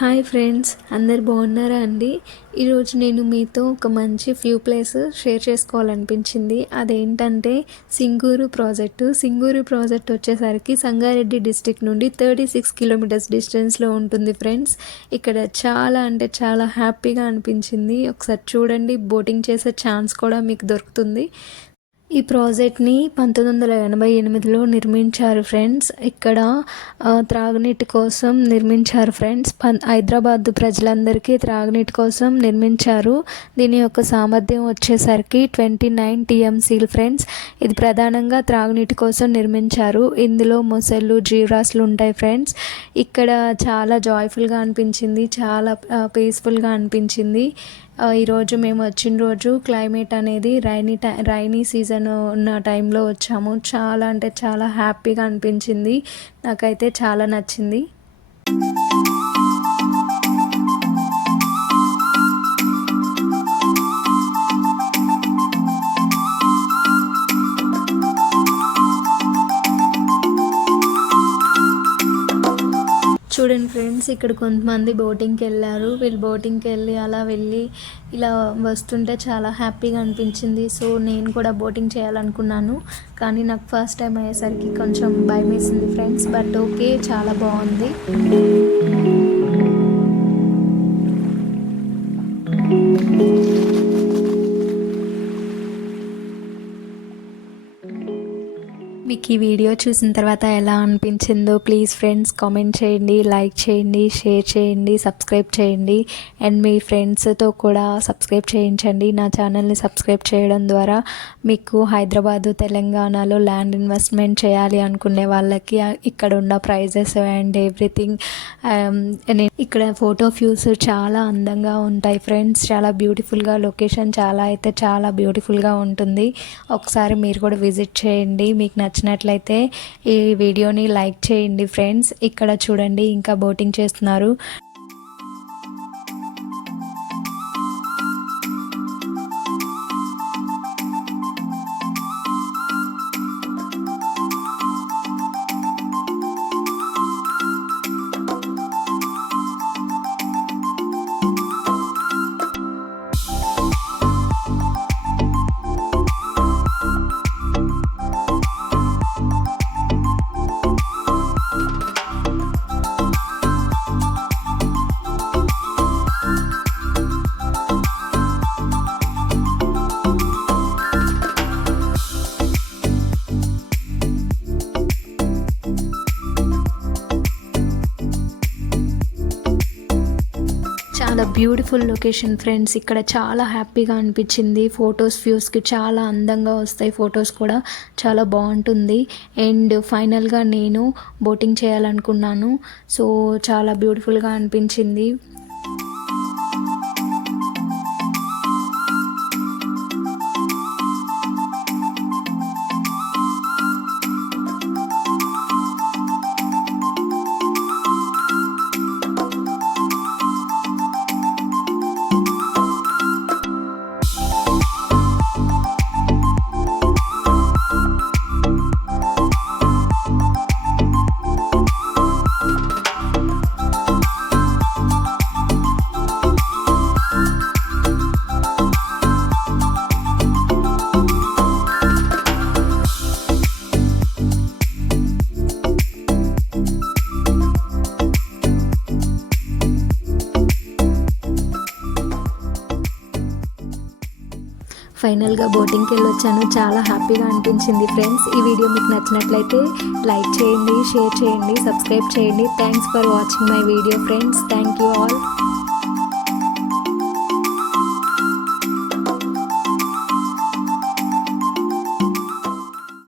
Hi friends అందరు బాగున్నారా అండి? ఈరోజు నేను మీతో ఒక మంచి ఫ్యూ ప్లేస్ షేర్ చేసుకోవాలనిపించింది. అదేంటంటే సింగూరు ప్రాజెక్టు. సింగూరు ప్రాజెక్ట్ వచ్చేసరికి సంగారెడ్డి డిస్టిక్ నుండి థర్టీ సిక్స్ కిలోమీటర్స్ డిస్టెన్స్లో ఉంటుంది ఫ్రెండ్స్ ఇక్కడ చాలా అంటే చాలా హ్యాపీగా అనిపించింది. ఒకసారి చూడండి బోటింగ్ చేసే ఛాన్స్ కూడా మీకు దొరుకుతుంది. ఈ ప్రాజెక్ట్ని పంతొమ్మిది వందల ఎనభై ఎనిమిదిలో నిర్మించారు ఫ్రెండ్స్. ఇక్కడ త్రాగునీటి కోసం నిర్మించారు ఫ్రెండ్స్. పం హైదరాబాద్ ప్రజలందరికీ త్రాగునీటి కోసం నిర్మించారు. దీని యొక్క సామర్థ్యం వచ్చేసరికి ట్వంటీ నైన్ టీఎంసీలు ఫ్రెండ్స్. ఇది ప్రధానంగా త్రాగునీటి కోసం నిర్మించారు. ఇందులో మొసళ్ళు జీవరాశులు ఉంటాయి ఫ్రెండ్స్. ఇక్కడ చాలా జాయ్ఫుల్గా అనిపించింది. చాలా పీస్ఫుల్గా అనిపించింది. ఈరోజు మేము వచ్చిన రోజు క్లైమేట్ అనేది రైనీ టై రైనీ సీజన్ ఉన్న టైంలో వచ్చాము. చాలా అంటే చాలా హ్యాపీగా అనిపించింది. నాకైతే చాలా నచ్చింది. అండ్ ఫ్రెండ్స్ ఇక్కడ కొంతమంది బోటింగ్కి వెళ్ళారు. వీళ్ళు బోటింగ్కి వెళ్ళి అలా వెళ్ళి ఇలా వస్తుంటే చాలా హ్యాపీగా అనిపించింది. సో నేను కూడా బోటింగ్ చేయాలనుకున్నాను. కానీ నాకు ఫస్ట్ టైం అయ్యేసరికి కొంచెం భయం వేసింది ఫ్రెండ్స్ బట్ ఓకే చాలా బాగుంది. మీకు ఈ వీడియో చూసిన తర్వాత ఎలా అనిపించిందో ప్లీజ్ ఫ్రెండ్స్ కామెంట్ చేయండి లైక్ చేయండి షేర్ చేయండి సబ్స్క్రైబ్ చేయండి. అండ్ మీ ఫ్రెండ్స్తో కూడా సబ్స్క్రైబ్ చేయించండి. నా ఛానల్ని సబ్స్క్రైబ్ చేయడం ద్వారా మీకు హైదరాబాదు తెలంగాణలో ల్యాండ్ ఇన్వెస్ట్మెంట్ చేయాలి అనుకునే వాళ్ళకి ఇక్కడ ఉన్న ప్రైజెస్ అండ్ ఎవ్రీథింగ్ ఇక్కడ ఫోటో వ్యూస్ చాలా అందంగా ఉంటాయి ఫ్రెండ్స్ చాలా బ్యూటిఫుల్గా లొకేషన్ చాలా అయితే చాలా బ్యూటిఫుల్గా ఉంటుంది. ఒకసారి మీరు కూడా విజిట్ చేయండి. మీకు నచ్చినట్లయితే ఈ వీడియోని లైక్ చేయండి ఫ్రెండ్స్. ఇక్కడ చూడండి ఇంకా బోటింగ్ చేస్తున్నారు. చాలా బ్యూటిఫుల్ లొకేషన్ ఫ్రెండ్స్ ఇక్కడ చాలా హ్యాపీగా అనిపించింది. ఫొటోస్ వ్యూస్కి చాలా అందంగా వస్తాయి. ఫొటోస్ కూడా చాలా బాగుంటుంది. అండ్ ఫైనల్గా నేను బోటింగ్ చేయాలనుకున్నాను. సో చాలా బ్యూటిఫుల్గా అనిపించింది. ఫైనల్గా బోటింగ్కి వెళ్ళొచ్చాను చాలా హ్యాపీగా అనిపించింది ఫ్రెండ్స్. ఈ వీడియో మీకు నచ్చినట్లయితే లైక్ చేయండి షేర్ చేయండి సబ్స్క్రైబ్ చేయండి. Thanks for watching my video friends. Thank you all.